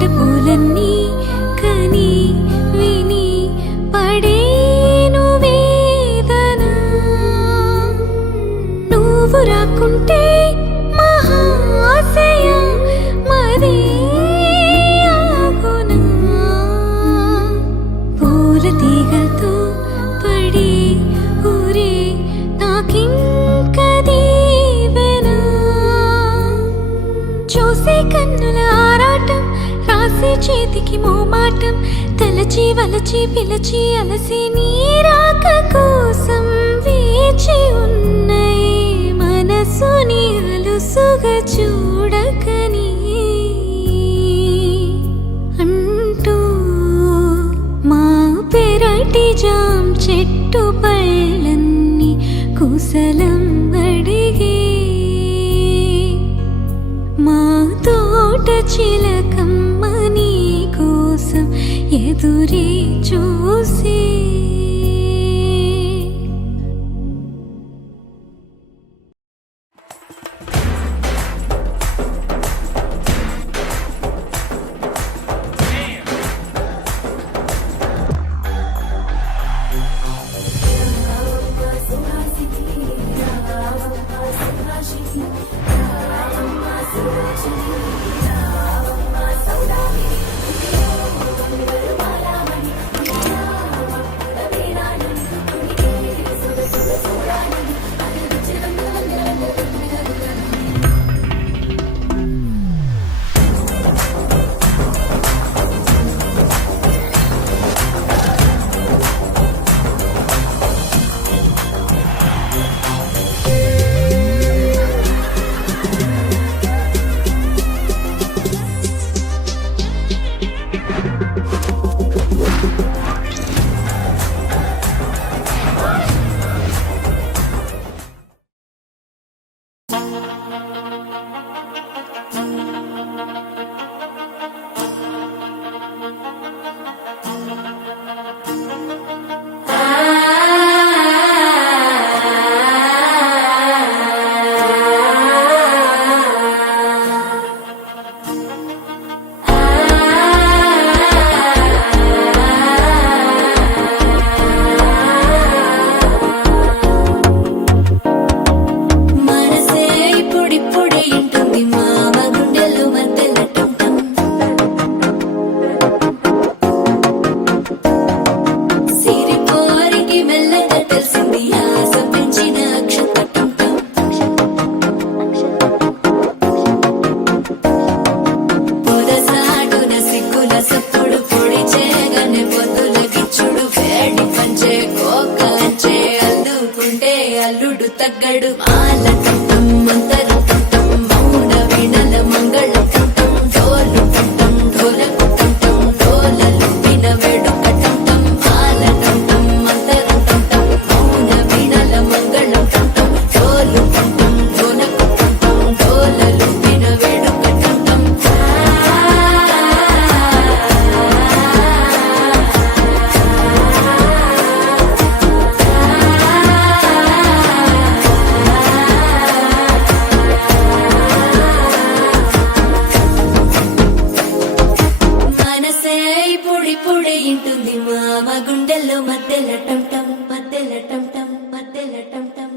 తోట పూలన్నీ కని విని పడేను వేదన నువ్వు రాకుంటే మహాశయ మదే ఆగునా పూల తీగతో పడి ఊరే నాకింక దీవెనా చూసే కన్నుల ఆరాటం రాసే చేతికి మోమాటం తలచి వలచి పిలచి అలసి నీరాక కోసం వేచి ఉన్నయి మనసుని అలుసుగా చూడకని అంటూ మా పెరటి జాం చెట్టు పళ్ళన్ని కుశలం అడిగే మా తోట చిలకమ్మ నీ కోసం ఎదురే చూసే అల్లుడు తగ్గడు మాల కంఠం మంతర కంఠం మౌన వీణల మంగళ కంఠం డోలు కంఠం ఢోలకు కంఠం డోలలు విన వేడుక కంఠం మాల కంఠం మంతర కంఠం మౌన వీణల మంగళ కంఠం డోలు కంఠం ఢోలకు కంఠం డోలలు విన వేడుక కంఠం ఇంటుంది మామ గుండెల్లో మధ్యల టంటం మధ్యల టంటం మధ్యల టంటం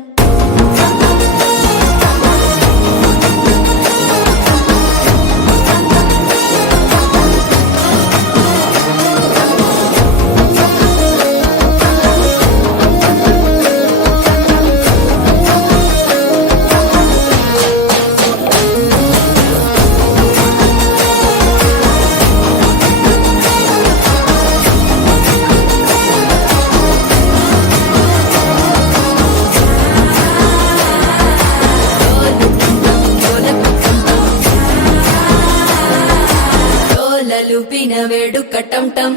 లూపిన వేడుక టంటం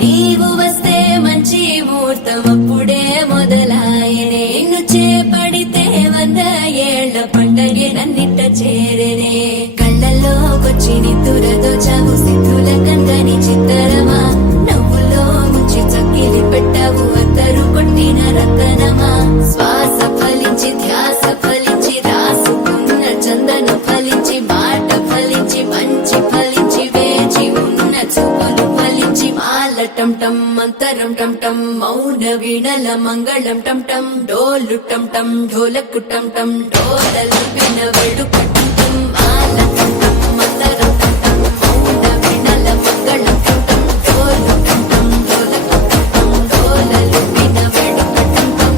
నీవు వస్తే మంచి ముహూర్తం అప్పుడే మొదలాయనే నిన్ను చేపడితే 100 ఏళ్ల పండగే నన్నిట్ట చేరనే కళ్ళల్లోకొచ్చి నిద్దురతో చావు సిద్ధుల కందని చిత్తరమా నవ్వులో ముంచి చక్కిలి పెట్టావు అద్దరు కొట్టిన రతనమా శ్వాస ఫలించి ధ్యాస ఫలించి రాసుకున్న చందన ఫలించి మాట ఫలించి మంచి ఫలించి వేచి ఉన్న చూపులు ఫలించి మాల టం టం మంతరం టం టం మౌన వీణల మంగళం టం టం డోలు టం టం ఢోలకు టం టం డోలలు విన వేడుక టం టం మాల టం టం మంతరం టం టం మౌన వీణల మంగళం టం టం డోలు టం టం ఢోలకు టం టం డోలలు విన వేడుక టం టం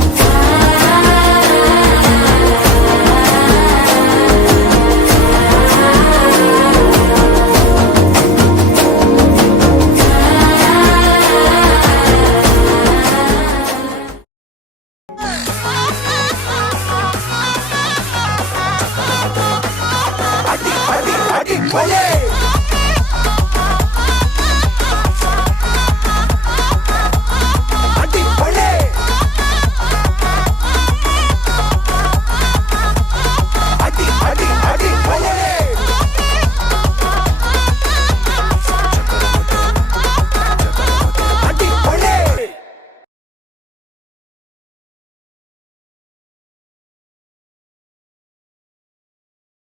Oye!